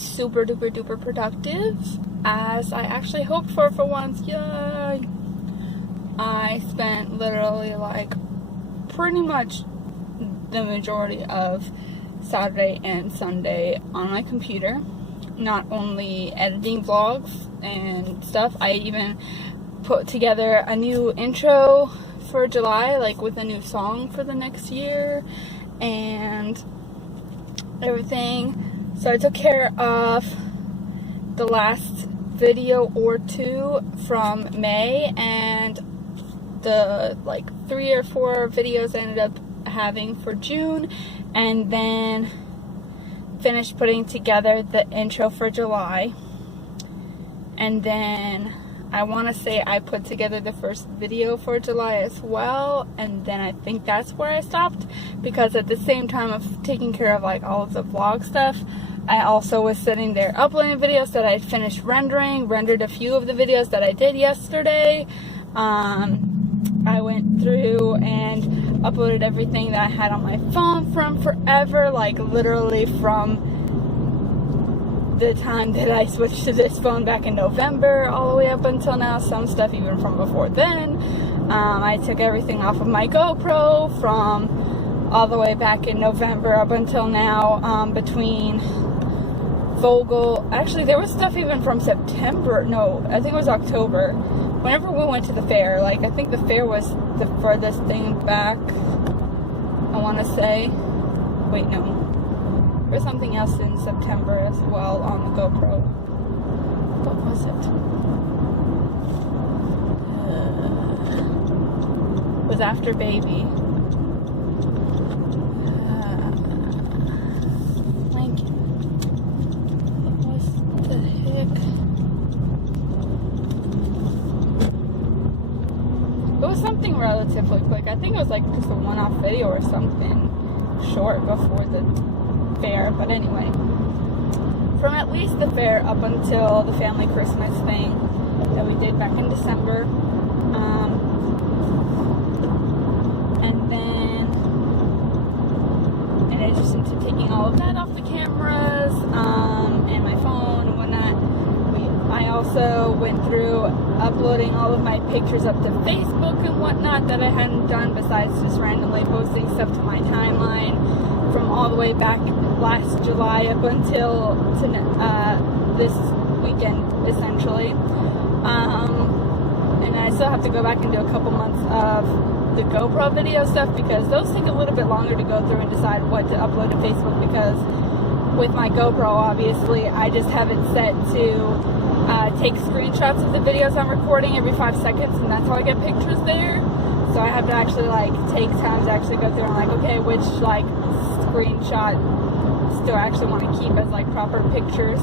super duper duper productive, as I actually hoped for once. Yay! I spent literally like pretty much the majority of Saturday and Sunday on my computer, not only editing vlogs and stuff, I even put together a new intro for July, like with a new song for the next year and everything. So I took care of the last video or two from May, and the like 3 or 4 videos I ended up having for June, and then finished putting together the intro for July. And then I want to say I put together the first video for July as well, and then I think that's where I stopped, because at the same time of taking care of like all of the vlog stuff, I also was sitting there uploading videos that I had finished rendered a few of the videos that I did yesterday. I went through and uploaded everything that I had on my phone from forever, like literally from the time that I switched to this phone back in November all the way up until now, some stuff even from before then. I took everything off of my GoPro from all the way back in November up until now, between Vogel. Actually, there was stuff even from September. No, I think it was October. Whenever we went to the fair, like I think the fair was the furthest thing back, I want to say. Wait, no. There was something else in September as well on the GoPro. What was it? It was after baby. Something relatively quick. I think it was like just a one-off video or something short before the fair. But anyway, from at least the fair up until the family Christmas thing that we did back in December, and then in addition to taking all of that off the cameras and my phone and whatnot, I also went through uploading all of my pictures up to Facebook and whatnot that I hadn't done, besides just randomly posting stuff to my timeline from all the way back last July up until this weekend, essentially. And I still have to go back and do a couple months of the GoPro video stuff, because those take a little bit longer to go through and decide what to upload to Facebook, because with my GoPro, obviously, I just have it set to take screenshots of the videos I'm recording every 5 seconds, and that's how I get pictures there. So I have to actually like take time to actually go through and like, okay, which like screenshot do I actually want to keep as like proper pictures.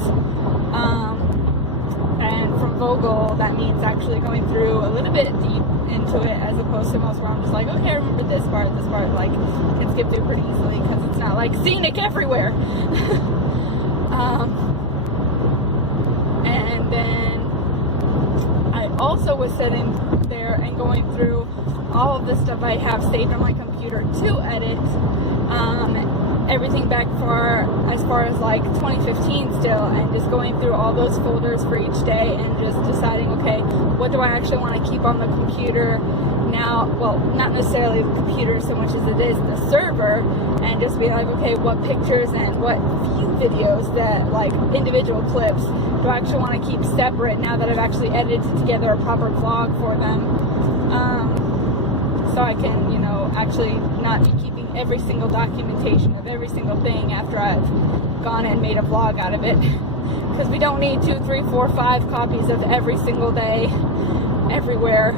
And from Vogel, that means actually going through a little bit deep into it, as opposed to most where I'm just like, okay, I remember this part, like can skip through pretty easily because it's not like scenic everywhere. And then I also was sitting there and going through all of the stuff I have saved on my computer to edit, everything back as far as like 2015 still, and just going through all those folders for each day and just deciding, okay, what do I actually want to keep on the computer now? Well, not necessarily the computer so much as it is the server, and just be like, okay, what pictures and what few videos that like individual clips do I actually want to keep separate now that I've actually edited together a proper vlog for them, so I can, you know, actually not be keeping every single documentation of every single thing after I've gone and made a vlog out of it, because we don't need 2, 3, 4, 5 copies of every single day everywhere.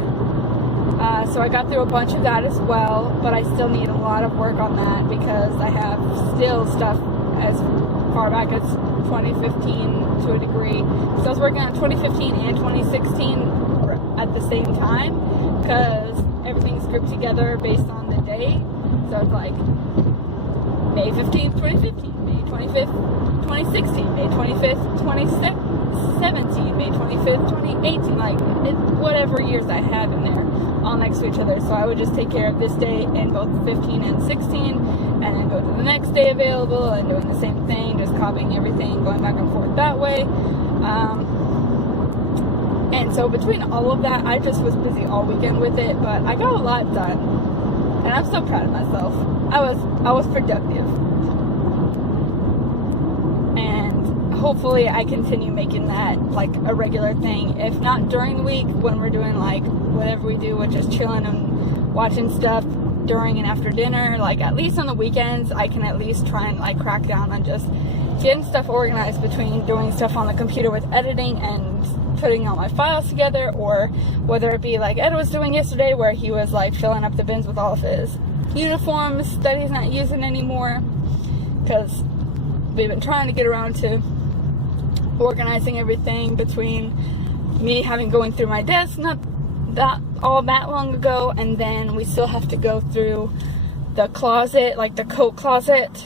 So I got through a bunch of that as well, but I still need a lot of work on that, because I have still stuff as far back as 2015 to a degree. So I was working on 2015 and 2016 at the same time, because everything's grouped together based on the date. So it's like May 15th, 2015, May 25th, 2016, May 25th, 2017, May 25th, 2018, like whatever years I have in there, all next to each other. So I would just take care of this day in both 15 and 16, and then go to the next day available and doing the same thing, just copying everything, going back and forth that way. And so between all of that, I just was busy all weekend with it, but I got a lot done, and I'm so proud of myself. I was productive, and hopefully I continue making that like a regular thing. If not during the week when we're doing like whatever we do, which is chilling and watching stuff during and after dinner, like at least on the weekends I can at least try and like crack down on just getting stuff organized between doing stuff on the computer with editing and putting all my files together, or whether it be like Ed was doing yesterday where he was like filling up the bins with all of his uniforms that he's not using anymore, because we've been trying to get around to organizing everything between me having going through my desk not that long ago, and then we still have to go through the closet, like the coat closet,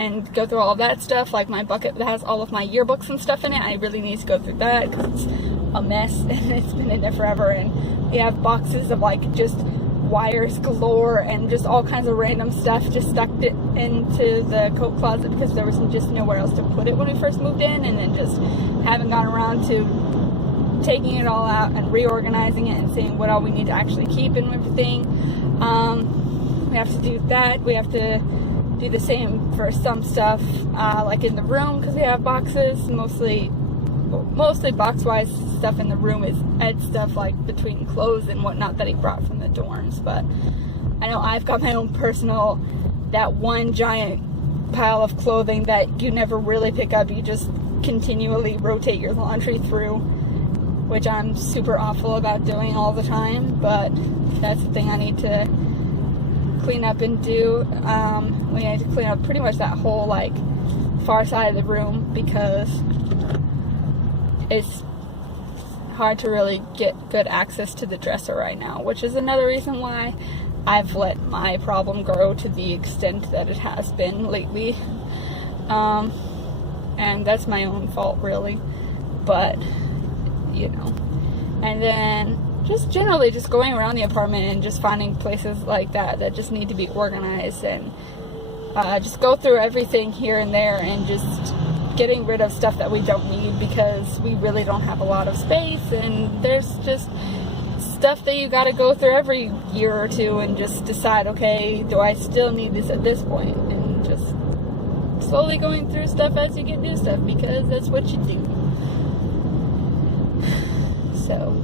and go through all of that stuff, like my bucket that has all of my yearbooks and stuff in it. I really need to go through that because it's a mess and it's been in there forever, and we have boxes of like just wires galore and just all kinds of random stuff just stuck it into the coat closet because there was just nowhere else to put it when we first moved in, and then just haven't gotten around to taking it all out and reorganizing it and seeing what all we need to actually keep and everything. We have to do that. We have to do the same for some stuff, like in the room, because we have boxes, mostly box-wise stuff in the room is Ed stuff, like between clothes and whatnot that he brought from the dorms. But I know I've got my own personal, that one giant pile of clothing that you never really pick up, you just continually rotate your laundry through, which I'm super awful about doing all the time, but that's the thing I need to clean up and do. We need to clean up pretty much that whole like far side of the room because it's hard to really get good access to the dresser right now, which is another reason why I've let my problem grow to the extent that it has been lately. And that's my own fault really, but you know. And then just generally just going around the apartment and just finding places like that just need to be organized, and just go through everything here and there and just getting rid of stuff that we don't need because we really don't have a lot of space, and there's just stuff that you got to go through every year or two and just decide, okay, do I still need this at this point, and just slowly going through stuff as you get new stuff because that's what you do. So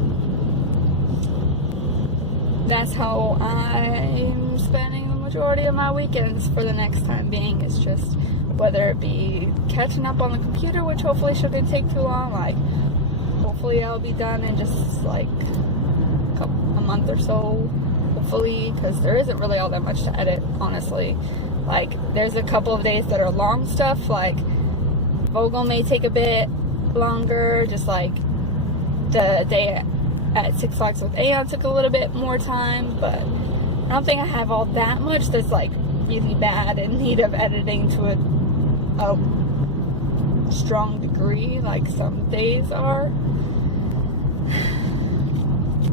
that's how I'm spending the majority of my weekends for the next time being. It's just whether it be catching up on the computer, which hopefully shouldn't take too long, like hopefully I'll be done in just like a month or so, hopefully, because there isn't really all that much to edit, honestly. Like there's a couple of days that are long stuff, like Vogel may take a bit longer, just like the day at Six Flags with Aeon took a little bit more time, but I don't think I have all that much that's like really bad in need of editing to a strong degree like some days are.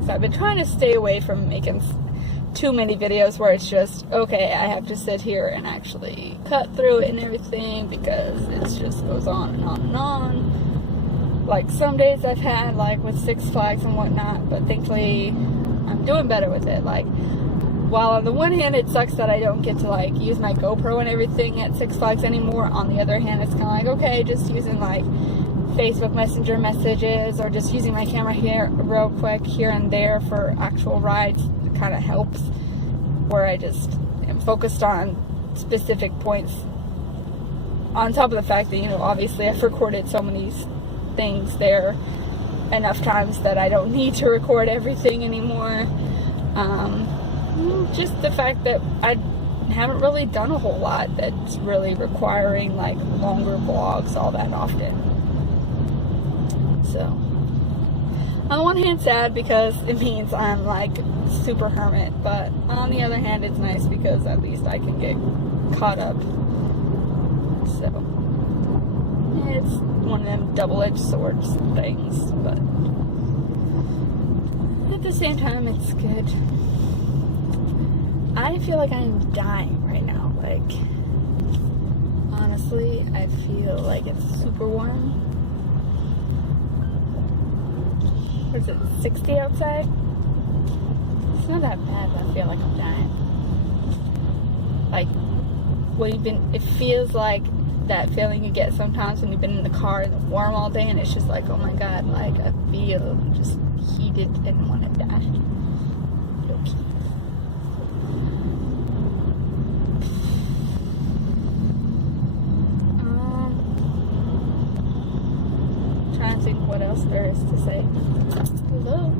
So I've been trying to stay away from making too many videos where it's just, okay, I have to sit here and actually cut through it and everything, because it just goes on and on and on. Like some days I've had like with Six Flags and whatnot, but thankfully I'm doing better with it. Like, while on the one hand it sucks that I don't get to like use my GoPro and everything at Six Flags anymore, on the other hand it's kind of like, okay, just using like Facebook Messenger messages or just using my camera here real quick here and there for actual rides kind of helps, where I just am focused on specific points, on top of the fact that, you know, obviously I've recorded so many things there enough times that I don't need to record everything anymore. Just the fact that I haven't really done a whole lot that's really requiring like longer vlogs all that often. So on the one hand sad because it means I'm like super hermit, but on the other hand it's nice because at least I can get caught up. So it's one of them double-edged swords things, but at the same time it's good. I feel like I'm dying right now. Like, Honestly, I feel like it's super warm. What is it, 60 outside? It's not that bad, but I feel like I'm dying. Like, it feels like that feeling you get sometimes when you've been in the car and it's warm all day, and it's just like, oh my god, like, I feel just heated and want to die. Okay. Trying to think what else there is to say. Hello.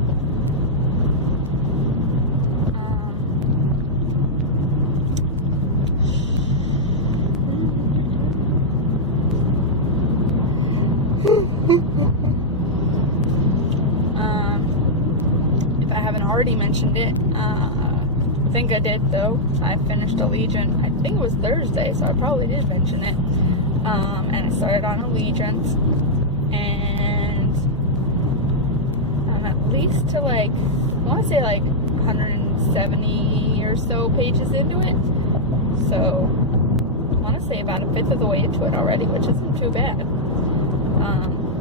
If I haven't already mentioned it, I think I did though. I finished Allegiant, I think it was Thursday, so I probably did mention it. And I started on Allegiant, and I'm at least to like, I want to say like 170 or so pages into it. So I want to say about a fifth of the way into it already, which isn't too bad.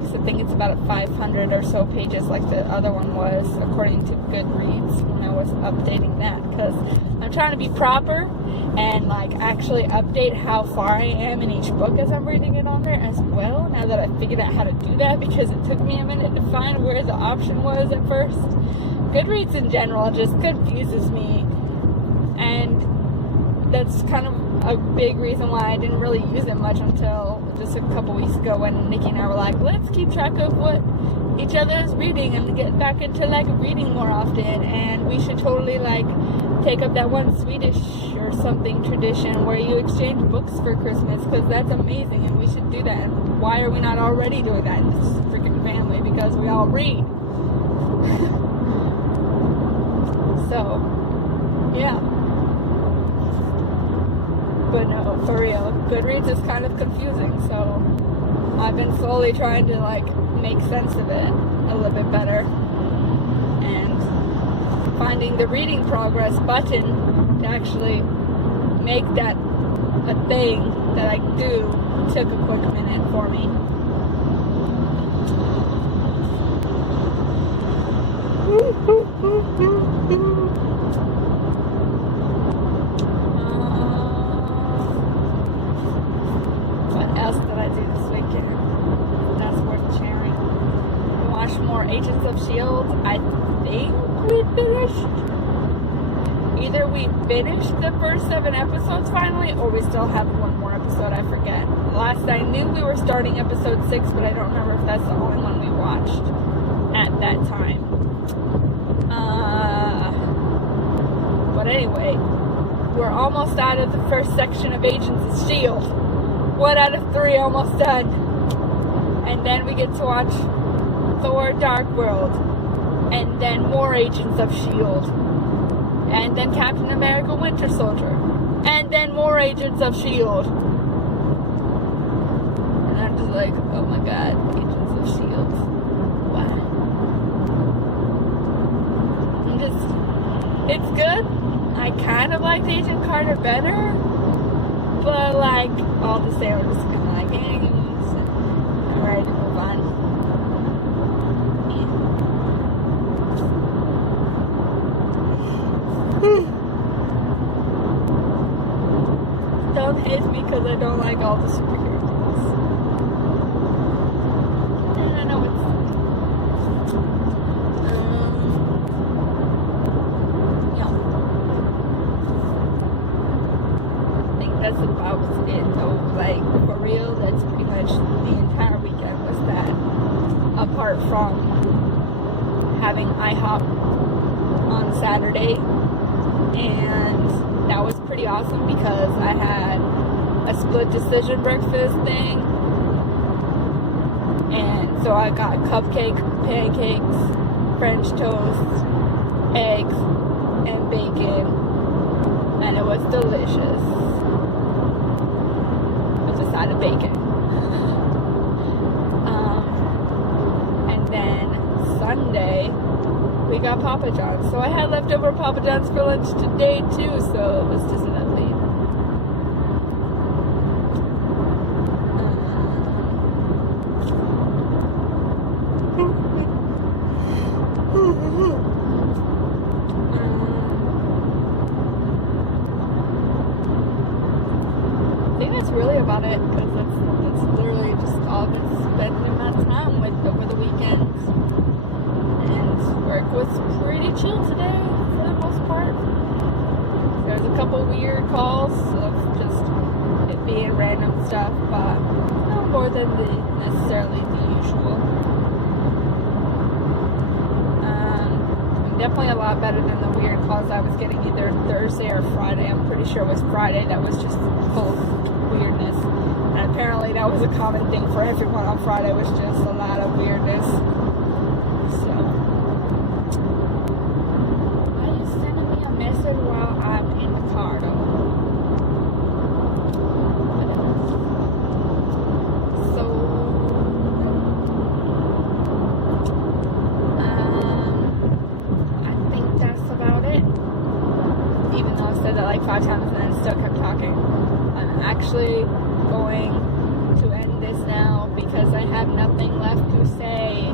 I think it's about 500 or so pages like the other one was, according to Goodreads, when I was updating that, because I'm trying to be proper and like actually update how far I am in each book as I'm reading it on there as well, now that I figured out how to do that, because it took me a minute to find where the option was at first. Goodreads in general just confuses me, and that's kind of a big reason why I didn't really use it much until just a couple weeks ago, when Nikki and I were like, let's keep track of what each other is reading and get back into like reading more often, and we should totally like take up that one Swedish or something tradition where you exchange books for Christmas, because that's amazing and we should do that. And why are we not already doing that in this freaking family? Because we all read. So yeah. But no, for real, Goodreads is kind of confusing, so I've been slowly trying to like make sense of it a little bit better, and finding the reading progress button to actually make that a thing that I do took a quick minute for me. Agents of S.H.I.E.L.D. I think we finished. Either we finished the first 7 episodes finally, or we still have one more episode, I forget. Last I knew we were starting episode 6, but I don't remember if that's the only one we watched at that time. But anyway, we're almost out of the first section of Agents of S.H.I.E.L.D. 1 out of 3 almost done. And then we get to watch Thor Dark World, and then more Agents of S.H.I.E.L.D., and then Captain America Winter Soldier, and then more Agents of S.H.I.E.L.D. And I'm just like, oh my god, Agents of S.H.I.E.L.D. Wow. It's good. I kind of liked Agent Carter better, but like, all the same, I'm just kind of like, alright, move on. Don't hate me because I don't like all the superhero things. And I know it's yeah. I think that's about it though. Like, for real, that's pretty much the entire weekend was that. Apart from having IHOP on Saturday, and that was pretty awesome because I had a split decision breakfast thing, and so I got cupcake, pancakes, French toast, eggs, and bacon, and it was delicious with a side of bacon. And then Sunday we got Papa John's. So I had leftover Papa John's for lunch today too, so it was just lovely. about it because it's literally just all I've been spending my time with over the weekends. And work was pretty chill today for the most part. There's a couple weird calls of just it being random stuff, but no more than necessarily the usual. Definitely a lot better than the weird calls I was getting either Thursday or Friday. I'm pretty sure it was Friday that was just full of weirdness. And apparently that was a common thing for everyone on Friday, was just a lot of weirdness. So, why are you sending me a message while I'm in the car though? That like 5 times and then still kept talking. I'm actually going to end this now because I have nothing left to say.